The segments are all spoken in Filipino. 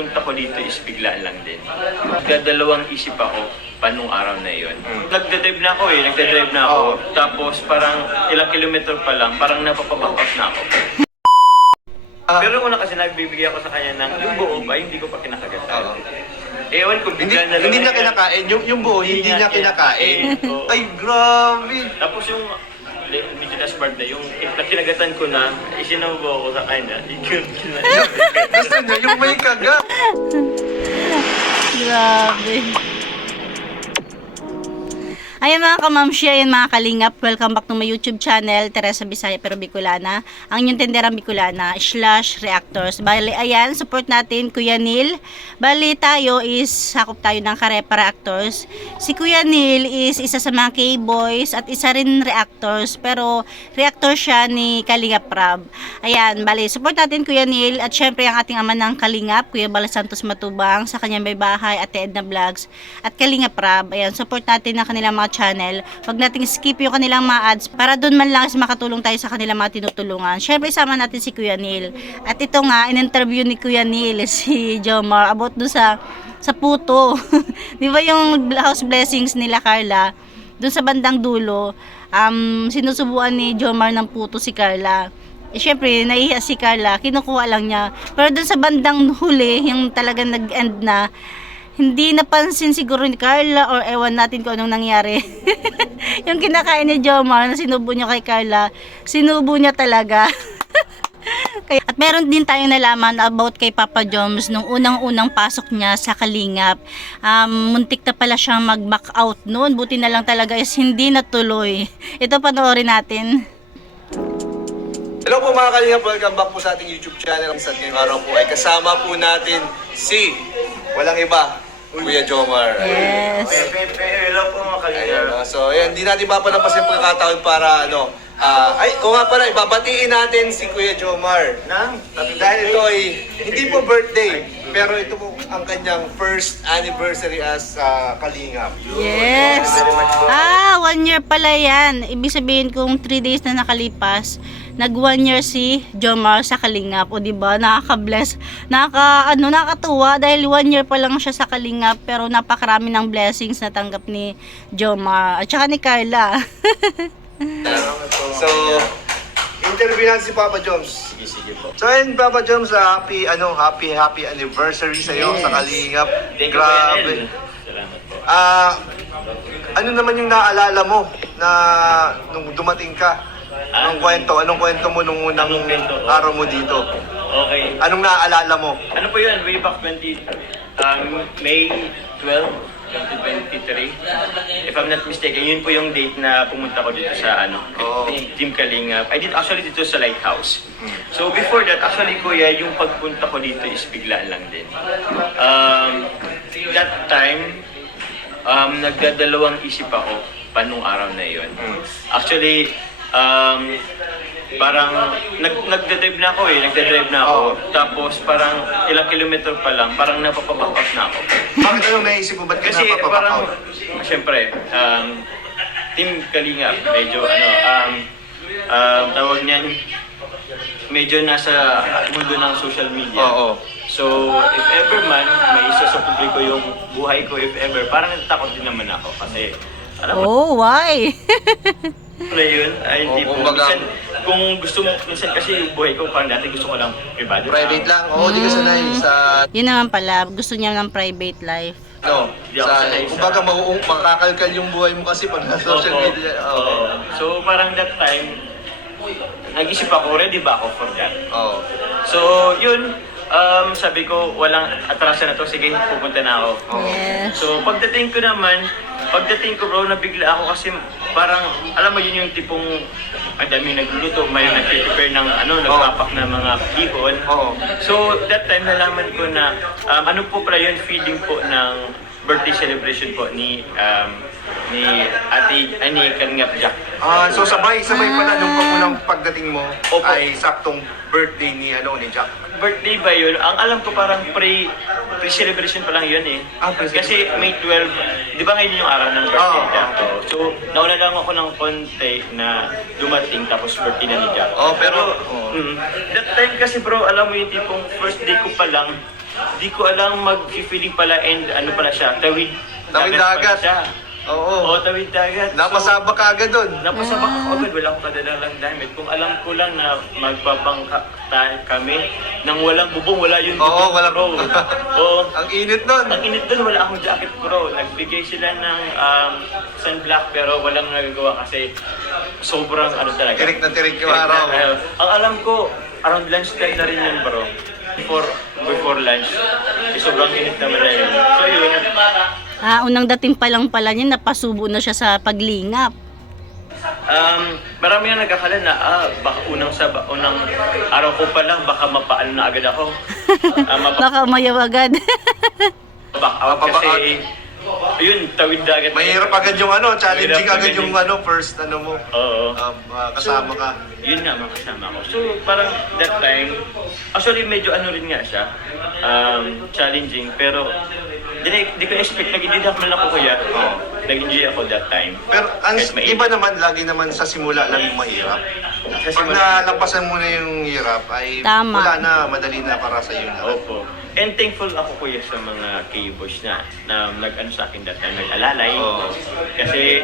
pagpunta ko dito is biglaan lang din. Nagdadalawang isip ako pa nung araw na yun. Nagdadrive na ako eh, nagdadrive na ako. Tapos parang ilang kilometro pa lang, parang napapaback out na ako. Ah. Pero una kasi nagbibigay ako sa kanya ng yung buo ba, hindi ko pa kinakagatan. Oo. Ewan ko, Hindi, bigla na lang. hindi na kinakain. Yung, yung buo, hindi, Hindi niya kinakain. Oo. Ay, grabe. Tapos yung le- medyo last part na, yung na kinagatan ko na, isinubo ko sa kanya. Yun, Gusto niya yung may kagat. Grabe. Ayan mga kamamshi, ayan mga kalingap, welcome back to my YouTube channel, Teresa Bisaya pero Bicolana. Ang inyong tenderang Bicolana, slash reactors. Bali, ayan, support natin Kuya Neil. Bali, tayo is, sakop tayo ng Karepa Reactors. Si Kuya Neil is isa sa mga K-Boys at isa rin reactors, pero reactor siya ni Kalingap Rab. Ayan, bali, support natin Kuya Neil at syempre ang ating ama ng Kalingap, Kuya Bala Santos Matubang, sa kanyang may bahay, Ate Edna Vlogs, at Kalingap Rab. Ayan, support natin ang kanilang mga channel. Huwag nating skip yung kanilang mga ads para doon man lang is makatulong tayo sa kanilang mga tinutulungan. Syempre, isama natin si Kuya Neil. At ito nga, in-interview ni Kuya Neil, si Jomar, about doon sa sa puto. Di ba yung house blessings nila, Carla? Doon sa bandang dulo, um, sinusubuan ni Jomar ng puto si Carla. Eh, syempre, naihiya si Carla, kinukuha lang niya. Pero doon sa bandang huli, yung talagang nag-end na, hindi napansin siguro ni Carla or ewan natin kung anong nangyari. yung kinakain ni Jomar na sinubo niya kay Carla, sinubo niya talaga. Kaya, at meron din tayong nalaman about kay Papa Joms nung unang-unang pasok niya sa Kalingap. Um, muntik na pala siyang mag-back out noon. Buti na lang talaga is hindi natuloy. Ito panoorin natin. Hello po mga kalingap, welcome back po sa ating YouTube channel. Sa ngayong araw po ay kasama po natin si walang iba, Kuya Jomar. Yes. Hello po mga kalingap. ah, so ayan, hindi natin mapalapas yung pagkakataon para ano, ah, ay, o nga pala, ibabatiin natin si Kuya Jomar. Nang, Dahil ito ay hindi po birthday, pero ito po ang kanyang first anniversary as ah, Kalingap. Yes. Ah, one year pala yan. Ibig sabihin kung 3 days na nakalipas, nag one year si Jomar sa Kalingap. O di ba nakaka-bless. Nakaka, ano, nakakatuwa dahil one year pa lang siya sa Kalingap pero napakarami ng blessings na tanggap ni Jomar. At saka ni Carla. So, interview natin si Papa Joms. Sige, sige po. So ayun, Papa Joms, happy, ano, happy, happy anniversary sa iyo Yes. sa Kalingap. Thank Grabe. Nel. Salamat po. Ah, ano naman yung naalala mo na nung dumating ka? Anong kwento? Anong kwento mo nung unang Anong kwento? araw mo dito? Okay. Anong naaalala mo? Ano po yun? Way back 20, um, May 12, 2023. If I'm not mistaken, yun po yung date na pumunta ko dito sa ano, Oo. Team Kalingap. I did actually dito sa Lighthouse. So before that, actually kuya, yung pagpunta ko dito is biglaan lang din. Um, that time, um, nagdadalawang isip ako pa nung araw na yun. Actually, um, parang nag nagde-drive na ako eh, nagde-drive na ako. Tapos parang ilang kilometro pa lang, parang napapaback out na ako. Bakit anong naisip mo? Ba't ka Kasi parang, out? siyempre, um, Team Kalinga, medyo ano, um, um, tawag niyan, medyo nasa mundo ng social media. Oo. So, if ever man, may isa sa publiko yung buhay ko, if ever, parang natatakot din naman ako. Kasi, alam mo, Oh, why? na yun, ay hindi Oo, po. kumbaga- Minsan, kung gusto mo, minsan kasi yung buhay ko, parang dati gusto ko lang privado. Private lang. Oo, di ka sanay sa Yun naman pala, gusto niya ng private life. no, Di ako sa sanay sa- kumbaga mauung makakalkal yung buhay mo kasi pag nasa social media. oo. Oo. So, parang that time, nag-isip ako, ready ba ako for that? Oo. So, yun, um, sabi ko, walang atrasan na to, sige, pupunta na ako. Oo. Yes. So, pagdating ko naman, pagdating ko bro, nabigla ako kasi parang, alam mo yun yung tipong, ang dami nagluluto, may nag-prepare ng ano, nagpapak ng mga bihon. Oo. So, that time nalaman ko na, um, ano po pala yun, feeling po ng birthday celebration po ni, um, ni Ate, ay, ni Kalingap Jack. Ah, so sabay sabay pala nung pagunang pagdating mo Opo. ay saktong birthday ni ano ni Jack. birthday ba yun? Ang alam ko parang pre pre-celebration pa lang yun eh. Ah, pre-celebration. Kasi May 12, di ba ngayon yung araw ng birthday Oo, ni Jack? So, nauna lang ako ng konti na dumating tapos birthday na ni Jack. Oh, pero- oo. mm, that time kasi bro, alam mo yung tipong first day ko pa lang, di ko alam mag-feeling pala and ano pala siya, tawid Tawid pala dagat. siya. Oo. Oo, tawid dagat. So, Napasaba ka agad doon. Napasabak ako agad, wala akong kadalalang damit. Kung alam ko lang na magbabangka tayo kami, nang walang bubong, wala yung Oo, bubong walang- bro. Oo. Ang init nun. Ang init doon, wala akong jacket bro. Nagbigay sila ng um, sunblock pero walang nagagawa kasi sobrang ano talaga. Tirik na tirik yung Tirik na- araw. ang alam ko, around lunchtime na rin yun bro. Before, before lunch. Eh, sobrang init naman na yun. So yun, Ah, unang dating pa lang pala niya, napasubo na siya sa paglingap. um, marami nga nagkakala na, ah, baka unang, sa, unang araw ko pa lang, baka mapaano na agad ako. Ah, mapa- Baka umayaw agad. back out Mapaba- kasi, yun, tawid dagat. Mahirap agad yung ano, challenging Mahirap agad agad yung yung- ano, first ano mo. Oo. Um, ah, kasama ka. yun nga makasama ko. So parang that time, actually medyo ano rin nga siya, um, challenging, pero di, na- di ko expect, nag-enjoy ako ako kuya. Oo. Nag-enjoy ako that time. Pero ang Kahit mainit. iba naman, lagi naman sa simula lang yung mahirap. Sa Pag simula- nalampasan mo na yung hirap, ay Tama. wala na, madali na para sa iyo na. Opo. And thankful ako kuya sa mga K-boys na, na nag-ano sa akin that time, nag-alalay. Oo. Kasi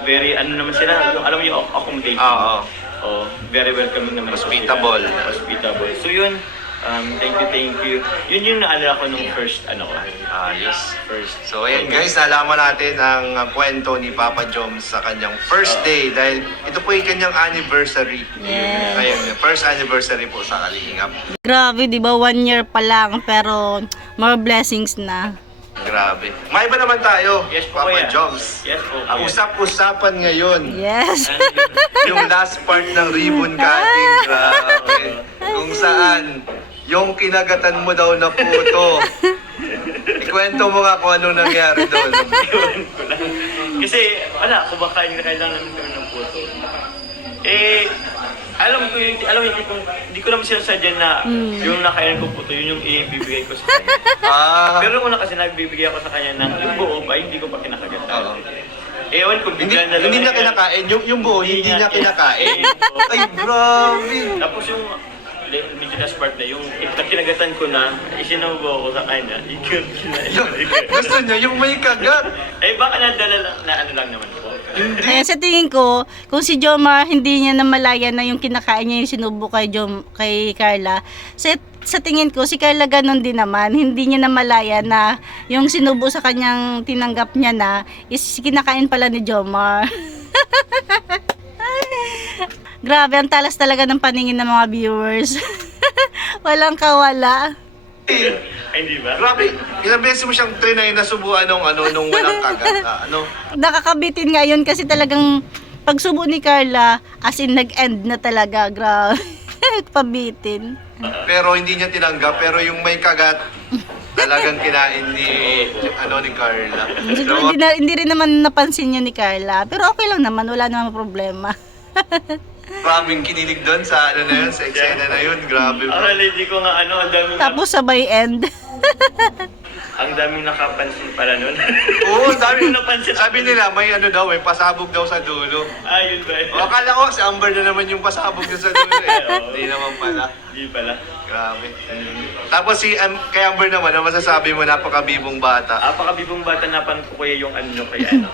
very ano naman sila, yung, alam mo yung accommodating. Oo. Oh, very welcoming naman Hospitable. Sila. Hospitable. So yun, um, thank you, thank you. Yun yung naalala ko nung first, ano ko, Ayos. first. So ayan guys, nalaman natin ang uh, kwento ni Papa Joms sa kanyang first day dahil ito po yung kanyang anniversary. Yes. Ayun, first anniversary po sa Kalingap. Grabe, di ba? One year pa lang, pero more blessings na. Grabe. May iba naman tayo, Yes po, Papa kuya. Joms. Yes po, Ang kuya. usap-usapan ngayon, Yes. Yung last part ng ribbon cutting, grabe. Kung saan, yung kinagatan mo daw na puto. Ikwento mo nga kung anong nangyari doon. Ewan ko lang. Kasi, wala, kumakain na kailangan namin kami ng puto. Eh, alam ko yung, alam mo, hindi ko, hindi ko naman sinasadya na yung nakain ko puto, yun yung ibibigay ko sa kanya. Ah, Pero nung una kasi nagbibigay ako sa kanya ng yung buo ba, hindi ko pa kinakagat. Oo. Eh, ewan ko, hindi, bigla na lang. hindi niya kinakain. Yung, yung buo, hindi niya kinakain. Ay, grabe. Tapos yung medyo last part na, yung na kinagatan ko na, isinubo ko sa kanya, ikot Yung, gusto niya, yung may kagat. Eh, baka nadala lang, na ano lang naman po. Ayan, sa tingin ko, kung si Jomar hindi niya namalaya na yung kinakain niya yung sinubo kay, Jom, kay Carla, sa, sa tingin ko, si Carla ganun din naman. Hindi niya namalaya na yung sinubo sa kanyang tinanggap niya na is kinakain pala ni Jomar. Grabe, ang talas talaga ng paningin ng mga viewers. Walang kawala. Ay, hindi ba? Grabe, ilang beses mo siyang trinay na subuan nung, ano, nung walang kagat. Ah, ano? Nakakabitin nga yun kasi talagang pagsubo ni Carla, as in nag-end na talaga. Grabe. Pabitin. Pero hindi niya tinanggap, pero yung may kagat, talagang kinain ni, ano, ni Carla. Siguro hindi, na, hindi rin naman napansin yun ni Carla. Pero okay lang naman, wala namang problema. Maraming kinilig doon sa, ano na yun, sa eksena na yun. Grabe. bro. Actually, di ko nga ano, ang daming, Tapos sabay end. ang daming nakapansin pala nun. Oo, dami. napansin. Sabi nila, may ano daw, may pasabog daw sa dulo. Ah, yun ba? O, akala ko, si Amber na naman yung pasabog doon sa dulo eh. Hindi naman pala. Hindi pala. Grabe. Tapos si um, kay Amber naman, ano masasabi mo, napakabibong bata. Apakabibong bata napan ko kuya yung ano nyo kay ano.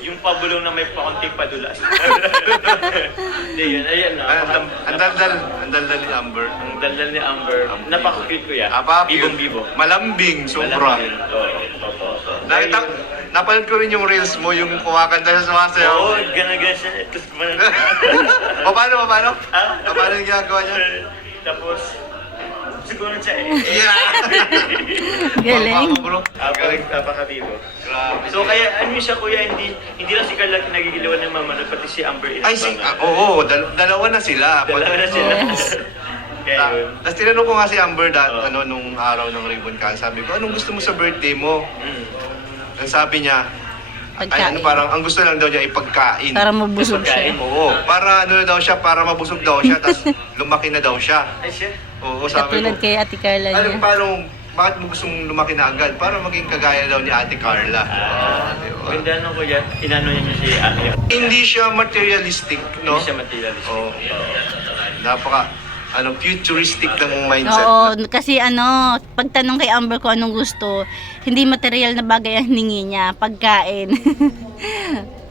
Yung pabulong na may pakunting padulas. Hindi yun, ayan na. Ang ang- ang daldal, ang daldal ni Amber. Ang daldal ni Amber. Napaka-cute kuya. Apa, Bibong-bibo. Malambing, sobra. Malamig. Oo, opo. Nakita, napanood ko rin yung reels mo, yung kumakanta siya sumasayaw. Oo, gana-gana siya. Tapos o paano, paano? O paano yung ginagawa niya? Tapos, siguro siya eh. Yeah! Galing. Papa, bro. Galing napaka-bibo. Grabe. So kaya ano siya kuya, hindi hindi lang si Carla nagigiliwan ng mama, pati si Amber Ay, si, ah, oo, dal- dalawa na sila. Dalawa na sila. Kaya yun. Tapos tinanong ko nga si Amber dat, Oo. ano, nung araw ng ribbon cut, sabi ko, anong gusto mo sa birthday mo? Mm. Ang sabi niya, ay, Pagkain. ano, parang, ang gusto lang daw niya ipagkain. Para mabusog Pagkain. siya. Oo, para ano na daw siya, para mabusog daw siya, tapos lumaki na daw siya. Ay siya. Oo, sabi ko, Katulad kay Ate Carla ano, niya. paano, bakit mo gustong lumaki na agad? Para maging kagaya daw ni Ate Carla. Ah, Oo, di ba? Ganda no kuya, inano niya si Ate. Hindi siya materialistic, no? Hindi siya materialistic. Oo. Oo. Napaka, ano, futuristic ng mindset. Oo, kasi ano, pagtanong kay Amber ko anong gusto, hindi material na bagay ang hiningi niya, pagkain.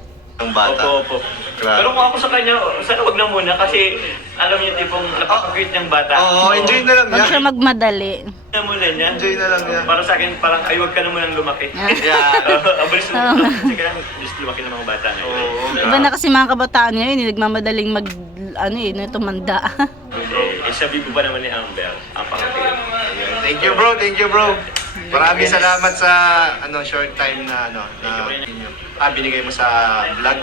ng bata. Opo, opo. Grabe. Pero kung ako sa kanya, sana wag na muna kasi alam niyo tipong napaka-cute ng bata. Oo, enjoy na lang Huwag niya. siya magmadali. na muna niya. Enjoy na lang niya. Para sa akin, parang ay wag ka na munang lumaki. Yeah. Abalis na muna. Kasi kailangan just lumaki ng mga bata ngayon. Oo, Iba na kasi mga kabataan ngayon, eh, nagmamadaling mag, ano eh, no, tumanda. Eh, eh, sabi ko pa naman ni Amber, ang pang-cute. Thank you bro, thank you bro. Maraming salamat sa ano short time na ano na ah, binigay mo sa vlog.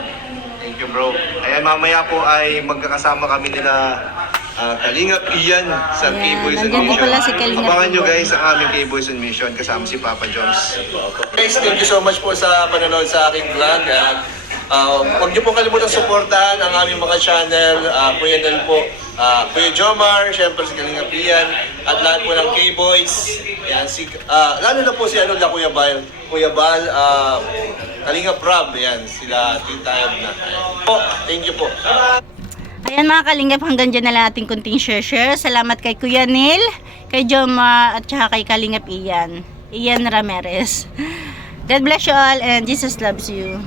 Thank you bro. Ayan mamaya po ay magkakasama kami nila ah, Kalingap Ian sa Ayan, K-Boys nandyan po Mission. pala si Kalingap Abangan nyo Ian. guys ang aming K-Boys on Mission kasama si Papa Joms. Guys, thank you so much po sa panonood sa aking vlog. At uh, huwag niyo po kalimutang suportahan ang aming mga channel. Uh, Kuya Nel po, uh, Kuya Jomar, syempre si Kalingap Ian, at lahat po ng K-Boys. Yan, si, uh, lalo na po si ano na Kuya Bal. Kuya Bal, uh, Kalingap Rob, yan, sila Tita Edna. Ayan. Po, thank you po. Ayan mga kalingap, hanggang dyan na lang ating kunting share-share. Salamat kay Kuya Neil, kay Joma, at saka kay Kalingap Ian. Ian Ramirez. God bless you all and Jesus loves you.